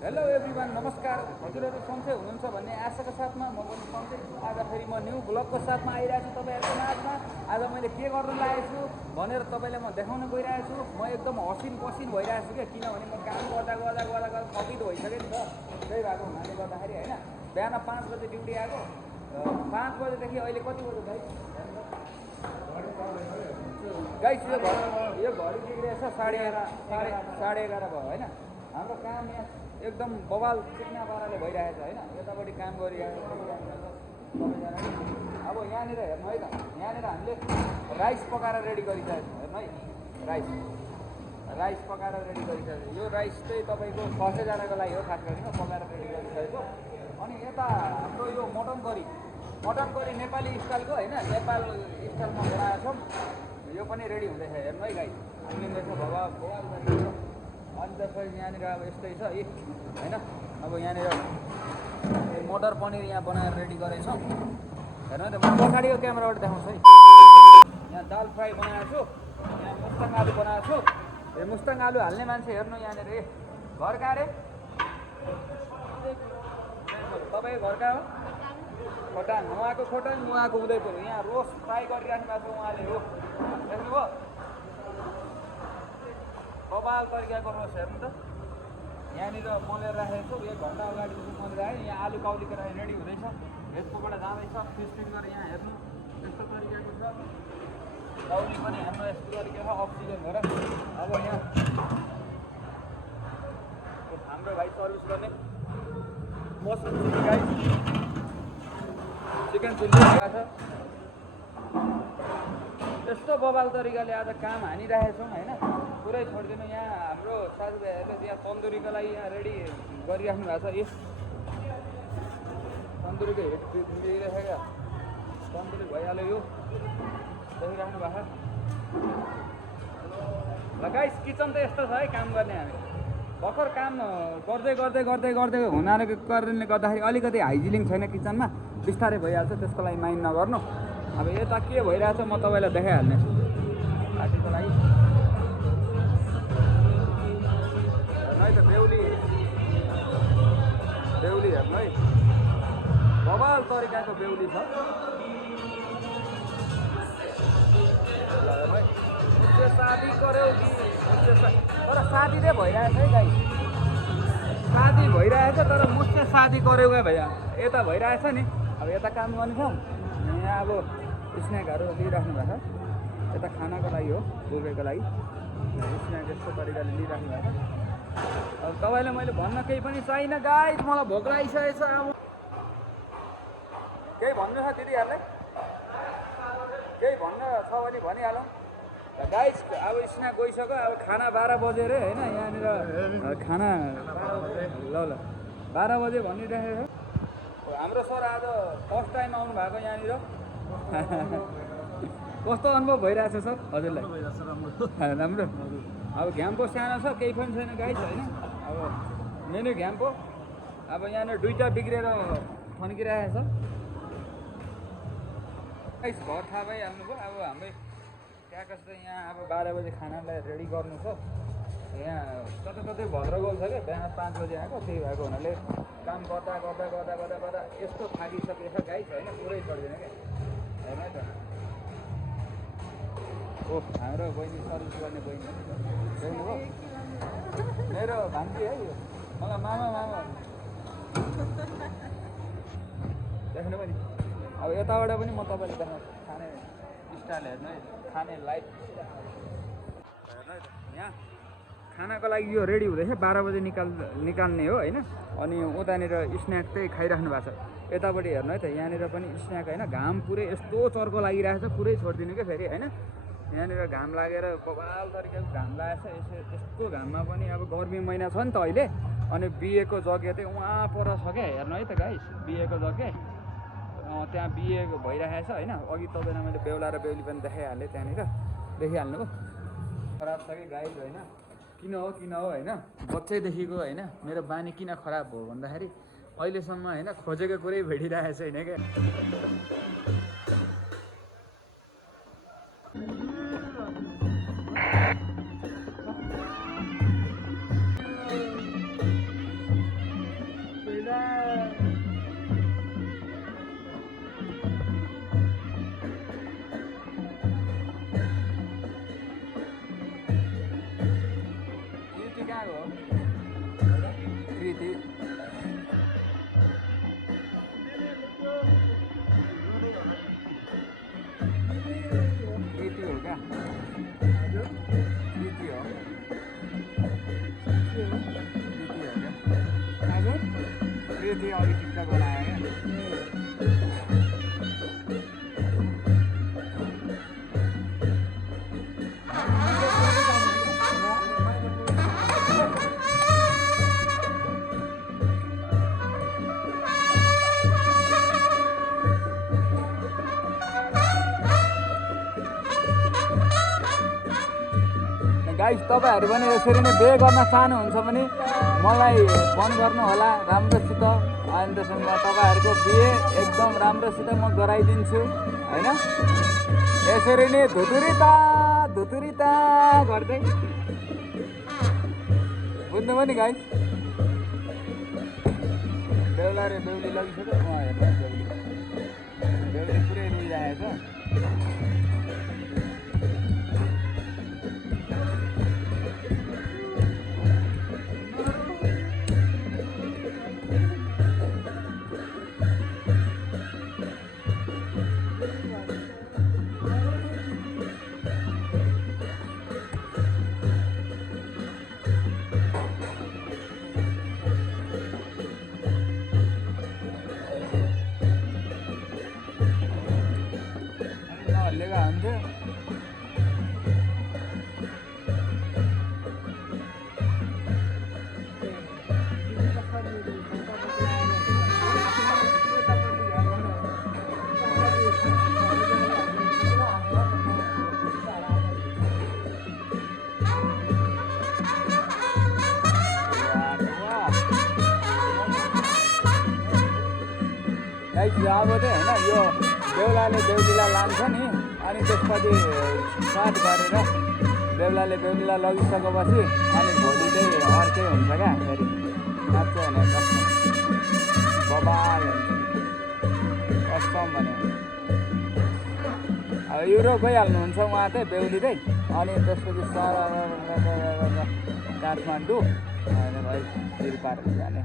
Hello everyone, नमस्कार। हजुरहरू सन्चै हुनुहुन्छ भन्ने आशाको साथमा म पनि सन्चै छु। आज फेरि म न्यू ब्लगको साथमा आइरहेको छु तपाईँहरूको माझमा। आज मैले के गर्न लागेको छु भनेर तपाईँलाई म देखाउन गइरहेको छु। म एकदम हसिन पसिन भइरहेको छु क्या, किनभने म काम गर्दा गर्दा गर्दा गर्दा थपित भइसक्यो नि त। त्यही भएको हुनाले गर्दाखेरि होइन, बिहान 5 बजे ड्युटी आएको, 5 बजेदेखि अहिले कति बज्यो भाइ? गाइस यो घडी बिग्रेछ, 11:30 भयो होइन। हाम्रो काम यहाँ एकदम बवाल चिक्ना पाराले भइरहेछ होइन। यतापट्टि काम गरिरहेको सबैजना। अब यहाँनिर हेर्नु है त, यहाँनिर हामीले राइस पकाएर रेडी गरिसकेको छौँ। हेर्नु है, राइस पकाएर रेडी गरिसकेको छ। यो राइस चाहिँ तपाईँको 600जनाको लागि हो, खास गरी पकाएर रेडी गरिसकेको। अनि यता हाम्रो यो मटन करी नेपाली स्टाइलको होइन, नेपाल स्टाइलमा बनाएको छौँ। यो पनि रेडी हुँदैछ, हेर्नु है गाइस। उम्लिँदैछ बवाल गरेको। अनि त्यसपछि यहाँनिर अब यस्तै छ यी होइन। अब यहाँनिर मटर पनिर यहाँ बनाएर रेडी गरेको छौँ। हेर्नु है त, म पछाडिको क्यामेराबाट देखाउँछु है। यहाँ दाल फ्राई बनाएको छु, यहाँ मुस्ताङ आलु बनाएको छु। यो मुस्ताङ आलु हाल्ने मान्छे हेर्नु यहाँनिर घर कहाँ रे? तपाईँ घर कहाँ हो? खोटाङ। उहाँको खोटाङ, उहाँको उदयपुर। यहाँ रोस्ट फ्राई गरिराख्नु भएको छ उहाँले हो, देख्नुभयो? बवाल तरिकाको रोस्ट हेर्नु त। यहाँनिर मोलेर राखेको छु, 1 घन्टा अगाडिदेखि मोलेर आयो। यहाँ आलु काउलीको लागि रेडी हुँदैछ, भेज पकोडा जाँदैछ। फिस गरेर यहाँ हेर्नु यस्तो तरिकाको छ। काउली पनि हाम्रो यस्तो तरिका छ, अक्सिजन भएर। अब यहाँ हाम्रो भाइ सर्भिस गर्ने mushroom chilli guys, chicken chilli छ। यस्तो बवाल तरिकाले आज काम हानिरहेको छौँ होइन। पुरै छोडिदिनु। यहाँ हाम्रो साथीभाइहरूले यहाँ तन्दुरीको लागि यहाँ रेडी गरिराख्नु भएको छ। यो तन्दुरीको हेड दिइरहेको क्या, तन्दुरी भइहाल्यो। यो देखिराख्नु भएको छ ल गाइस। किचन त यस्तो छ है काम गर्ने। हामी भर्खर काम गर्दै हुनाले कारणले गर्दाखेरि अलिकति हाइजिनिङ छैन किचनमा, बिस्तारै भइहाल्छ, त्यसको लागि माइन्ड नगर्नु। अब यता के भइरहेछ म तपाईँलाई देखाइहाल्नेछु पार्टीको लागि। हेर्नु है त, बेहुली हेर्नु है, बवाल तरिकाको बेहुली छ। उसले शादी गर्यो कि तर शादी नै भइरहेछ है गाई, शादी भइरहेछ। तर मुझसे शादी गर्यो क्या भैया, यता भइरहेछ नि। अब यता काम गर्ने छौँ, यहाँ अब स्न्याकहरू लिइराख्नु भएको छ। यता खानाको लागि हो, बुफेको लागि स्न्याक यस्तो तरिकाले लिइराख्नु भएको छ। अब तपाईँलाई मैले भन्न केही पनि छैन गाइस, मलाई भोक लागिसकेको छ। अब केही भन्नु छ दिदीहरूलाई? केही भन्न छ भने भनिहालौँ गाइस। अब स्न्याक गइसक्यो, अब खाना 12 बजे रे होइन। यहाँनिर खाना ल 12 बजे भनिरहेको छ। हाम्रो सर आज फर्स्ट टाइम आउनु भएको यहाँनिर। कस्तो अनुभव भइरहेछ सर हजुरलाई? राम्रो। अब घ्याम्पो सानो छ, केही पनि छैन गाइस होइन। अब मेनु घ्याम्पो। अब यहाँनिर 2टा बिग्रेर थन्किरहेको छ गाइस। घर थाहा भइहाल्नुभयो। अब हाम्रै ट्याकस चाहिँ यहाँ अब 12 बजे खानालाई रेडी गर्नु छ। यहाँ कतै भद्रगोल छ क्या, बिहान 5 बजे आएको। त्यही भएको हुनाले काम गर्दा यस्तो थाकिसकेको छ गाइस होइन, पुरै छोड्दैन क्या। हेर्नु है त, ओ हाम्रो बहिनी सर्भिस गर्ने बहिनी देख्नुभयो, मेरो भान्जी है यो। मलाई मामा देख्नुभयो नि। अब यताबाट पनि म तपाईँले देखाउँछु खाने स्टाइल। हेर्नु है, खाने लाइफ हेर्नु है त। यहाँ खानाको लागि यो रेडी हुँदैछ, 12 बजे निकाल्ने हो होइन। अनि उतानिर स्न्याक चाहिँ खाइराख्नु भएको छ। यतापट्टि हेर्नु है त, यहाँनिर पनि स्न्याक होइन। घाम पुरै यस्तो चर्को लागिरहेको छ, पुरै छोडिदिनु क्या फेरि होइन। यहाँनिर घाम लागेर बवाल तरिकाको घाम लागेको छ। यस्तो घाममा पनि अब गर्मी महिना छ नि त अहिले। अनि बिहेको जग्गा चाहिँ उहाँ पर छ क्या, हेर्नु है त गाइस। बिहेको जग्गा त्यहाँ बिहे भइरहेको छ होइन। अघि तपाईँलाई मैले बेहुला र बेहुली पनि देखाइहालेँ, त्यहाँनिर देखिहाल्नु हो। खराब छ कि गाइस होइन। किन हो होइन, बच्चैदेखिको होइन मेरो बानी किन खराब भयो भन्दाखेरि अहिलेसम्म होइन खोजेको कुरै भेटिरहेको छैन क्या। हेरेको थिएँ अघि टिकटक बनायो क्या गाइस तपाईँहरू पनि यसरी नै बे गर्न चाहनुहुन्छ भने मलाई फोन गर्नु होला राम्रोसित अनि त्यसमा तपाईँहरूको बिहे एकदम राम्रोसित म गराइदिन्छु हैन यसरी नै धुतुरिता गर्दै बुझ्नुभयो नि गाइस बेहुला र बेहुली लगिसक्यो हेर्नु बेहुली पुरै रुइरहेको छ नहल्लेको हुन्थ्यो गाइस अब चाहिँ होइन यो बेहुलाले बेहुलीलाई लान्छ नि अनि त्यसपछि साथ गरेर बेहुलाले बेहुलीलाई लगिसकेपछि अनि भोलि चाहिँ अर्कै हुन्छ क्या फेरि नाच्छ भने बबाल हुन्छ कस्टम भने अब युरोप गइहाल्नुहुन्छ उहाँ चाहिँ बेहुली चाहिँ अनि त्यसपछि सर काठमाडौँ होइन भाइ तिरपार जाने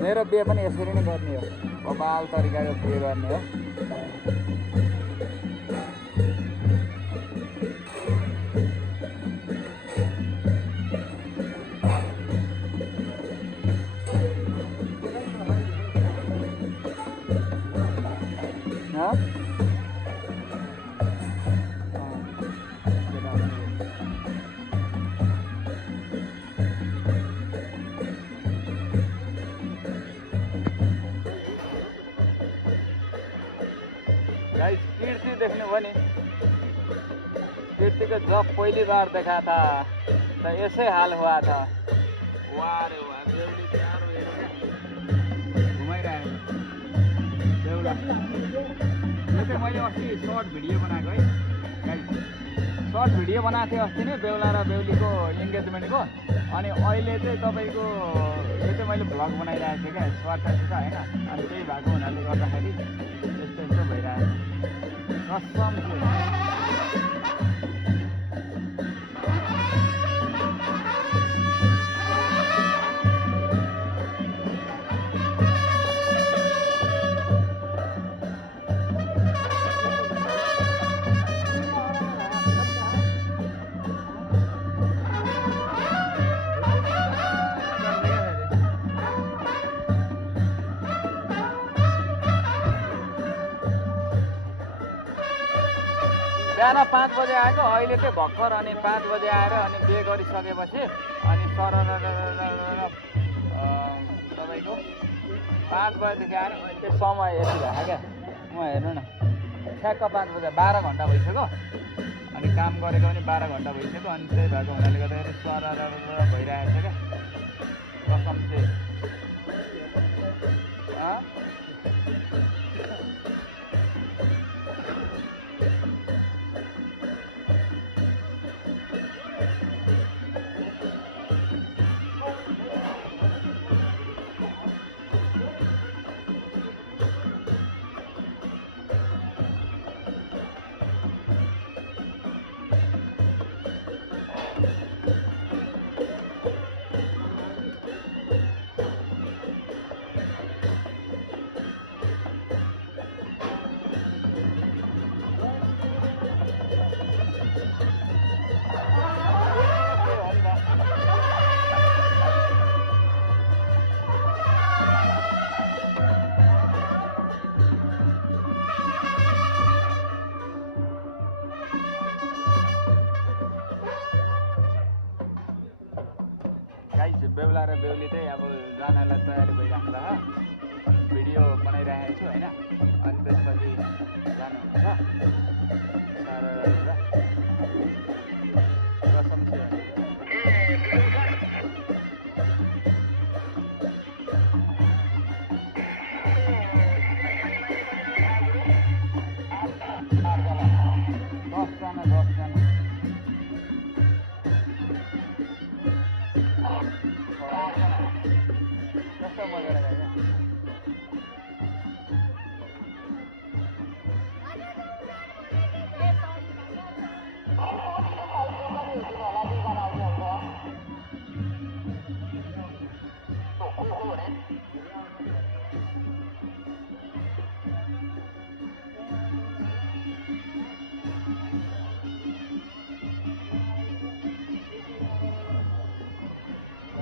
मेरो बिहे पनि यसरी नै गर्ने हो बबाल तरिकाको बिहे गर्ने हो गाइस कीर्ति देख्नुभयो नि कीर्तिको जब पहली बार देखा था तो ऐसे हाल हुआ था वाह रे वाह बेहुली चारो घुमाइरहेको बेहुला यो चाहिँ मैले अस्ति सर्ट भिडियो बनाएको है गाइस सर्ट भिडियो बनाएको थिएँ अस्ति नै बेहुला र बेहुलीको इन्गेजमेन्टको अनि अहिले चाहिँ तपाईँको यो चाहिँ मैले भ्लग बनाइरहेको थिएँ क्या स्वार्थ होइन अनि त्यही भएको हुनाले गर्दाखेरि यस्तो भइरहेको कसम बिहान 5 बजे आएको अहिले चाहिँ भर्खर अनि 5 बजे आएर अनि बिहे गरिसकेपछि अनि तपाईँको 5 बजेदेखि आएर अहिले चाहिँ समय यति भएको क्या म हेर्नु न ठ्याक्क 5 बजे 12 घन्टा भइसक्यो अनि काम गरेको पनि 12 घन्टा भइसक्यो अनि त्यही भएको हुनाले गर्दाखेरि भइरहेको छ क्या कसम चाहिँ गाइस बेहुला र बेहुली चाहिँ अब जानलाई तयारी भइराख्नु छ भिडियो बनाइरहेको छु होइन अनि त्यसपछि जानुहुन्छ कसम से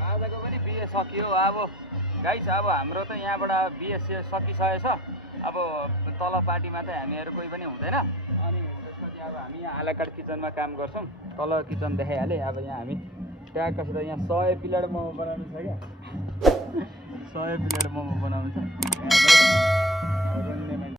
आजको पनि बिए सकियो अब गाइस अब हाम्रो त यहाँबाट बिए सकिसकेछ अब तल पार्टीमा त हामीहरू कोही पनि हुँदैन अनि त्यसपछि अब हामी यहाँ आलाकाट किचनमा काम गर्छौँ तल किचन देखाइहालेँ अब यहाँ हामी ट्याक्कसित यहाँ 100 प्लेट मोमो बनाउनु छ क्या 100 प्लेट मोमो बनाउनु छ